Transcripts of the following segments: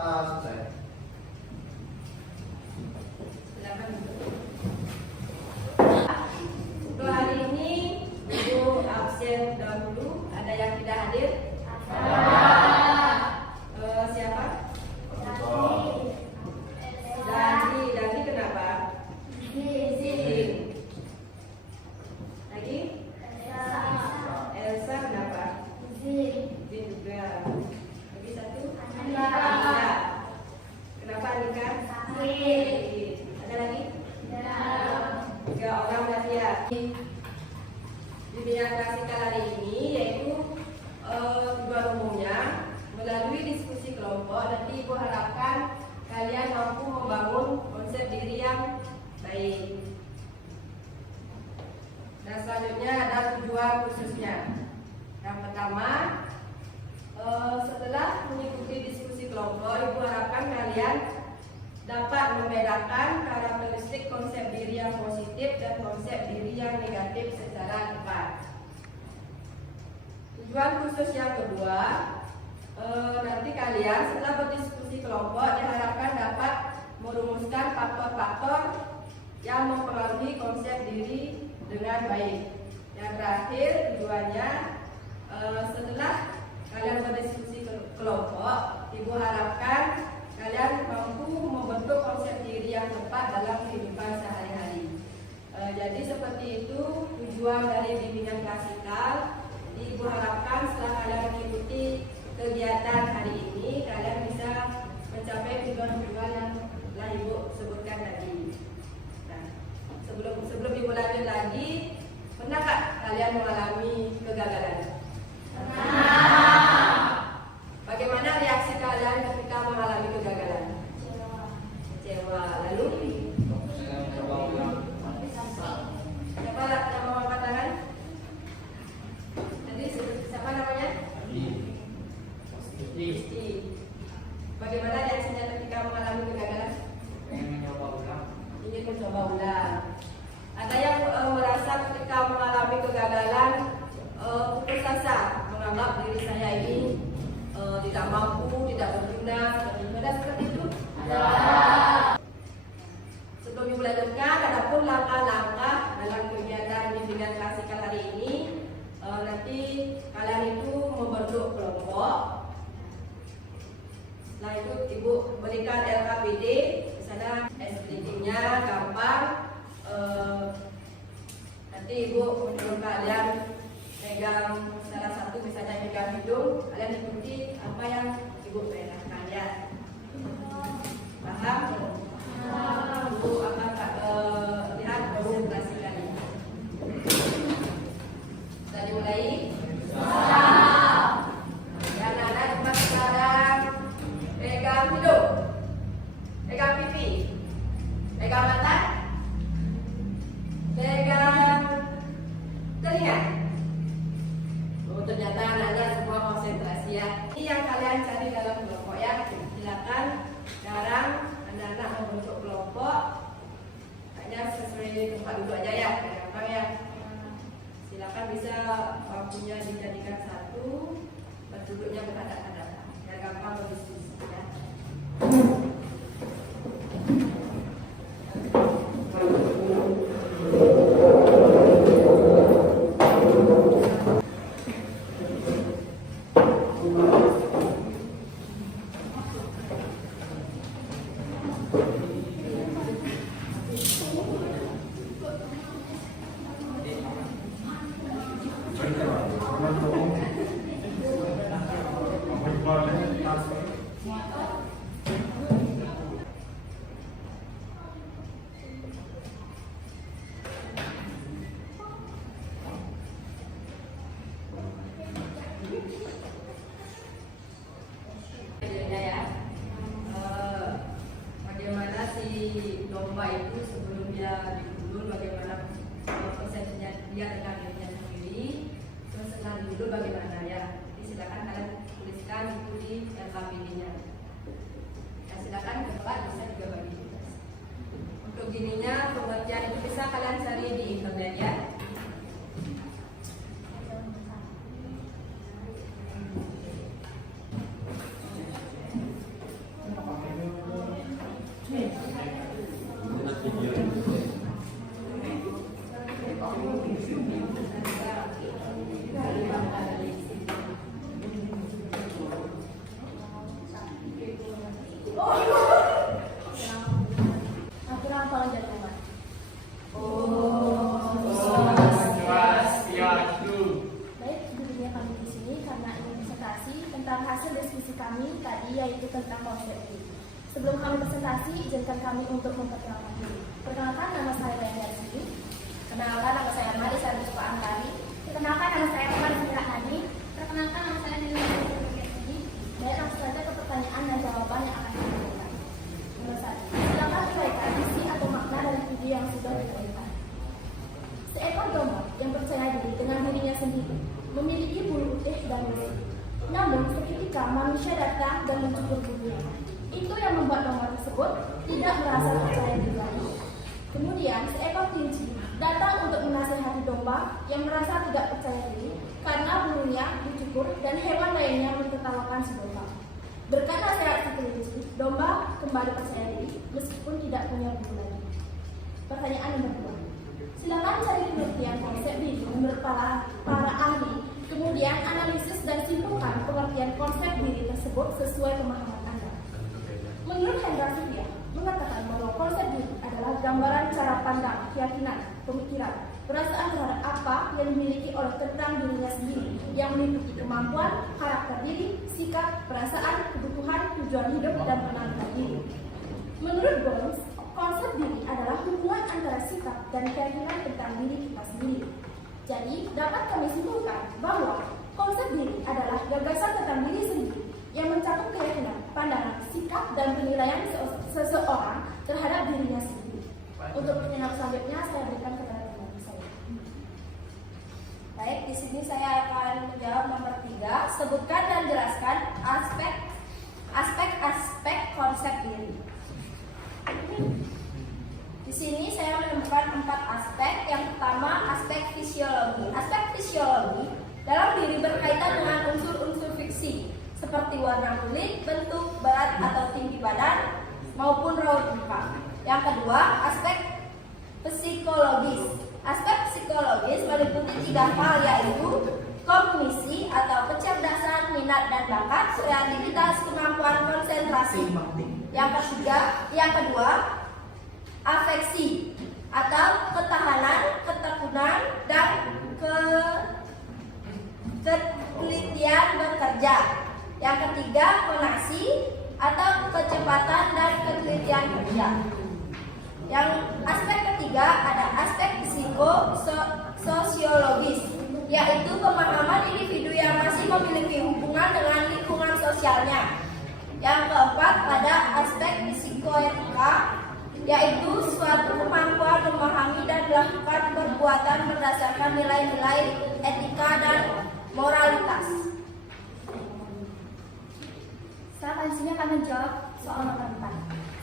selesai. Silakan. Untuk hari ini Ibu absen dahulu. Ada yang tidak hadir? Siapa? Dani kenapa? Izin. Lagi? Elsa kenapa? Izin juga. Lagi satu? Anika. Kenapa Anika? Izin. Ada lagi? 3 orang berarti ya. Di bidang klasikal hari ini yaitu tujuan umumnya melalui diskusi kelompok. Nanti Ibu harapkan kalian mampu membangun konsep diri yang baik. Dan selanjutnya ada tujuan khususnya. Yang pertama, setelah mengikuti diskusi kelompok, Ibu harapkan kalian dapat membedakan karakteristik konsep diri yang positif dan konsep diri yang negatif secara tepat. Tujuan khusus yang kedua, nanti kalian setelah berdiskusi kelompok diharapkan dapat merumuskan faktor-faktor yang mempengaruhi konsep diri dengan baik. Yang terakhir tujuannya, setelah kalian berdiskusi kelompok, Ibu harapkan kalian mampu membentuk konsep diri yang tepat dalam kehidupan sehari-hari. Jadi seperti itu tujuan dari bimbingan klasikal. Ibu harapkan setelah kalian mengikuti kegiatan hari ini, kalian bisa mencapai tujuan-tujuan yang telah Ibu sebutkan tadi. Nah, sebelum Ibu lanjut lagi, pernah tak kalian mengalami kegagalan? Bagaimana reaksi kalian ketika mengalami kegagalan? Kecewa. Lalu? Siapa yang mau angkat tangan? Nanti siapa namanya? Isti. Bagaimana reaksinya ketika mengalami kegagalan? Ingin mencoba ulang. Ada yang merasa ketika mengalami kegagalan putus asa, menganggap diri saya ini tidak mampu, tidak berguna, seperti itu. Sebelum Ibu lanjutkan, adapun langkah-langkah dalam kegiatan bimbingan klasikal hari ini, nanti kalian itu membentuk kelompok. Setelah itu Ibu berikan LKPD, di sana SDG-nya gampang. Nanti Ibu menyuruh kalian pegang salah satu, misalnya pegang hidung, kalian ikuti apa yang Ibu perintahkan ya. Paham? Ibu akan lihat konsentrasi kalian. Sudah dimulai? Ya, anak-anak cuma sekarang pegang hidung, pegang pipi, pegang mata, pegang telinga. Ternyata anak-anak semua konsentrasi ya. Ini yang kalian cari dalam kelompok ya. Silakan sekarang anak-anak membentuk kelompok. Hanya sesuai tempat duduk aja ya. Gampang ya. Silakan bisa bangkunya dijadikan satu, duduknya berhadapan-hadapan. Biar gampang berdiskusi ya. Bagaimana si domba itu sebelum dia digulung, bagaimana persepsinya dia tentang dirinya sendiri, terus setelah digulung bagaimana ya. Jadi silakan kalian tuliskan itu di LKPD-nya. Ya, silakan Bapak bisa juga bagi tugas. Untuk gininya pengertian itu bisa kalian cari di internet ya. tentang hasil diskusi kami tadi, yaitu tentang konsep diri. Sebelum kami presentasi, izinkan kami untuk memperkenalkan diri. Perkenalkan, nama saya Dayani. Kenalkan, nama saya Mari Sarjuspa Antari. Perkenalkan, nama saya Marina Nadi. Perkenalkan, nama saya Nilai. Baik, langsung saja ke pertanyaan dan jawaban yang akan diberikan. Nomor 1. Silakan uraikan isi atau makna dari video yang sudah diuraikan. Seekor domba yang percaya diri dengan dirinya sendiri memiliki bulu putih dan bersih. Namun, seketika manusia datang dan mencukur bulunya. Itu yang membuat domba tersebut tidak merasa percaya diri lagi. Kemudian, seekor kelinci datang untuk menasihati domba yang merasa tidak percaya diri karena bulunya dicukur dan hewan lainnya mentertawakan si domba. Berkat nasihat si kelinci, domba kembali percaya diri meskipun tidak punya bulu lagi. Pertanyaan nomor 2. Silakan cari pengertian konsep diri menurut para ahli. Kemudian analisis dan simpulkan pengertian konsep diri tersebut sesuai pemahaman Anda. Menurut Hendra Sivia mengatakan bahwa konsep diri adalah gambaran cara pandang, keyakinan, pemikiran, perasaan terhadap apa yang dimiliki oleh tentang dirinya sendiri yang meliputi kemampuan, karakter diri, sikap, perasaan, kebutuhan, tujuan hidup, dan penampilan diri. Menurut Burns, konsep diri adalah hubungan antara sikap dan keyakinan tentang diri kita sendiri. Jadi, dapat kami simpulkan bahwa konsep diri adalah gagasan tentang diri sendiri yang mencakup keyakinan, pandangan, sikap, dan penilaian seseorang terhadap dirinya sendiri. Untuk pertanyaan selanjutnya, saya berikan kepada teman saya. Baik, di sini saya akan menjawab nomor 3. Sebutkan dan jelaskan aspek-aspek konsep diri. Di sini saya menemukan 4 aspek. Yang pertama, aspek fisiologi. Aspek fisiologi dalam diri berkaitan dengan unsur-unsur fiksi seperti warna kulit, bentuk, berat atau tinggi badan, maupun raut muka. Yang kedua, aspek psikologis. Aspek psikologis meliputi 3 hal, yaitu kognisi atau kecerdasan, minat dan bakat, kreativitas, kemampuan konsentrasi. Yang kedua, afeksi atau ketahanan, ketekunan, dan ketelitian bekerja. Yang ketiga, konasi atau kecepatan dan ketelitian kerja. Yang aspek ketiga ada aspek psikososiologis, yaitu pemahaman individu yang masih memiliki hubungan dengan lingkungan sosialnya. Yang keempat ada aspek psikoetika, yaitu suatu kemampuan memahami dan melakukan perbuatan berdasarkan nilai-nilai etika dan moralitas. Selanjutnya kami jawab soal nomor 4.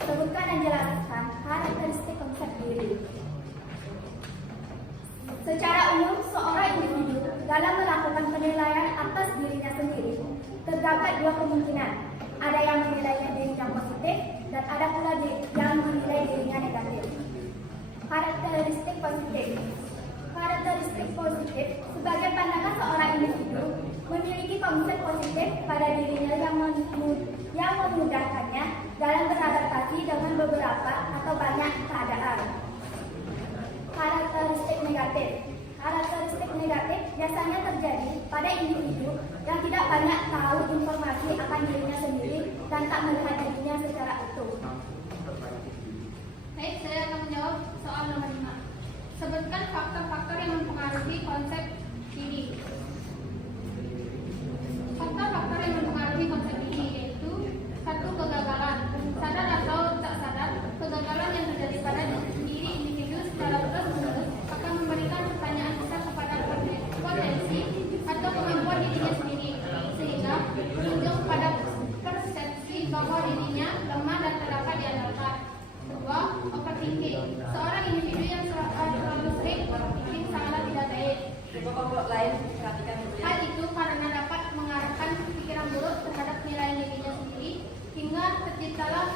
Sebutkan dan jelaskan karakteristik konsep diri. Secara umum, seorang individu dalam melakukan penilaian atas dirinya sendiri terdapat 2 kemungkinan. Ada yang menilai dirinya positif dan ada pula yang menilai dirinya negatif. Karakteristik positif. Karakteristik positif sebagai pandangan seorang individu memiliki konsep positif pada dirinya yang memudahkannya dalam beradaptasi dengan beberapa atau banyak keadaan. Karakteristik negatif. Karakteristik negatif biasanya terjadi pada individu yang tidak banyak tahu informasi akan dirinya sendiri dan tak melihat dirinya secara utuh. Baik, saya akan menjawab soal nomor 5. Sebutkan faktor-faktor yang mempengaruhi konsep diri. Faktor-faktor yang mempengaruhi konsep diri yaitu 1. Kegagalan. Sadar atau tak sadar, kegagalan yang terjadi pada diri individu secara terus-menerus akan memberikan pertanyaan besar kepada potensi atau kemampuan dirinya sendiri, sehingga berujung pada persepsi bahwa dirinya lemah dan terdapat diandalkan. 2. Overthinking. Seorang individu yang terlalu sering overthinking sangatlah tidak baik. Kelompok lain perhatikan dulu. Hal itu karena dapat mengarahkan pikiran buruk terhadap nilai dirinya sendiri hingga terciptalah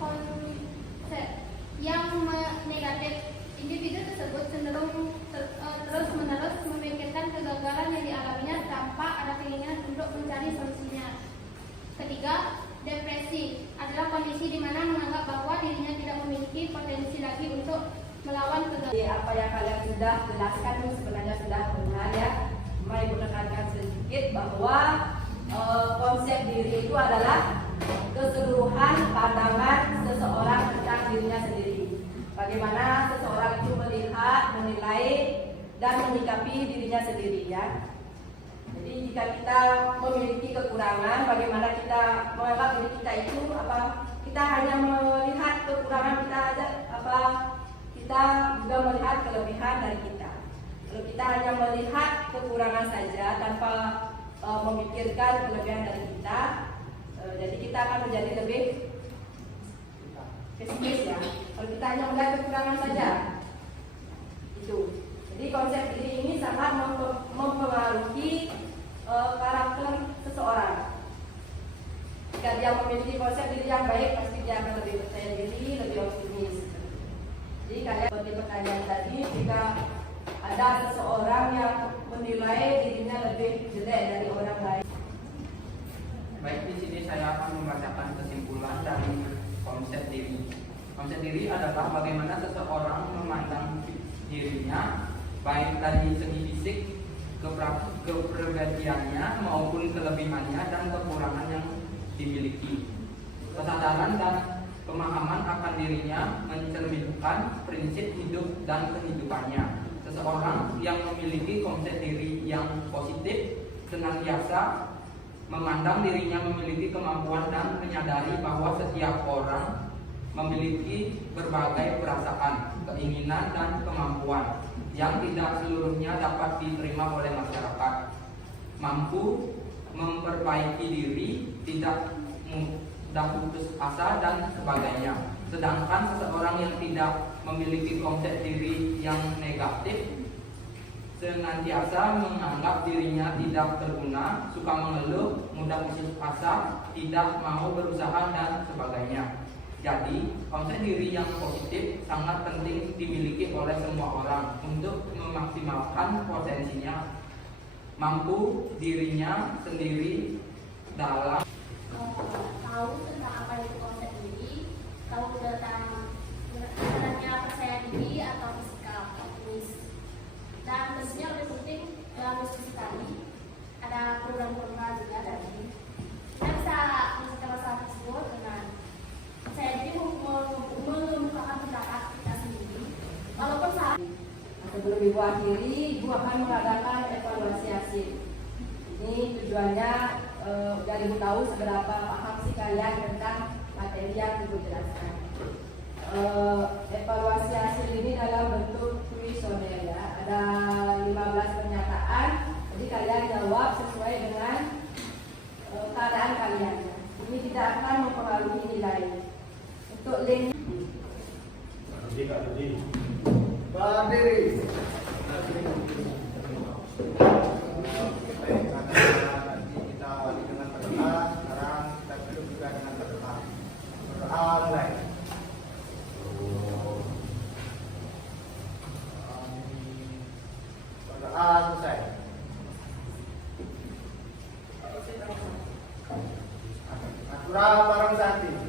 konsep yang negatif. Individu tersebut cenderung terus-menerus memikirkan kegagalan yang dialaminya tanpa ada keinginan untuk mencari solusinya. 3. Depresi adalah kondisi di mana menganggap bahwa dirinya tidak memiliki potensi lagi untuk melawan kegagalan. Jadi apa yang kalian sudah jelaskan sebenarnya sudah benar ya. Mari menekankan sedikit bahwa konsep diri itu adalah keseluruhan pandangan seseorang tentang dirinya sendiri. Bagaimana seseorang itu melihat, menilai, dan menyikapi dirinya sendiri ya. Jadi jika kita memiliki kekurangan, bagaimana kita menganggap diri kita itu apa? Kita hanya melihat kekurangan kita aja, apa? Kita juga melihat kelebihan dari kita. Kalau kita hanya melihat kekurangan saja tanpa memikirkan kelebihan dari kita, jadi kita akan menjadi lebih pesimis ya. Kalau kita hanya melihat kekurangan saja, itu. Jadi konsep diri ini sangat mempengaruhi karakter seseorang. Jika dia memiliki konsep diri yang baik, pasti dia akan lebih percaya diri, lebih optimis. Jadi kayak seperti pertanyaan tadi, jika ada seseorang yang menilai dirinya lebih jelek dari orang lain. Baik, di sini saya akan membacakan kesimpulan dari konsep diri. Konsep diri adalah bagaimana seseorang memandang dirinya, baik dari segi fisik, kepribadiannya maupun kelebihannya dan kekurangan yang dimiliki. Kesadaran dan pemahaman akan dirinya mencerminkan prinsip hidup dan kehidupannya. Seseorang yang memiliki konsep diri yang positif senantiasa memandang dirinya memiliki kemampuan dan menyadari bahwa setiap orang memiliki berbagai perasaan, keinginan, dan kemampuan yang tidak seluruhnya dapat diterima oleh masyarakat. Mampu memperbaiki diri, tidak mudah putus asa, dan sebagainya. Sedangkan seseorang yang tidak memiliki konsep diri yang negatif senantiasa menganggap dirinya tidak berguna, suka mengeluh, mudah putus asa, tidak mau berusaha, dan sebagainya. Jadi, konsep diri yang positif sangat penting dimiliki oleh semua orang untuk memaksimalkan potensinya, mampu dirinya sendiri dalam tahu tentang apa itu konsep diri, tahu tentang percaya diri atau sikap optimis. Dan tentunya lebih penting dalam diskusi tadi ada program-program juga dari kita bisa menyelesaikan masalah tersebut dengan saya diri mengemukakan pendapat kita sendiri walaupun saat. Sebelum Ibu akhiri, Ibu akan mengadakan evaluasi hasil. Ini tujuannya biar Ibu tahu seberapa paham sih kalian tentang materi yang Ibu jelaskan. Evaluasi hasil ini dalam bentuk kuesioner ya. Ada 15 pernyataan. Jadi kalian jawab sesuai dengan keadaan kalian. Ini tidak akan mempengaruhi nilai. Untuk link berdiri. Kita awali dengan berdoa. Sekarang kita duduk juga dengan berdoa. Berdoa mulai. Berdoa selesai. Atura barang sati.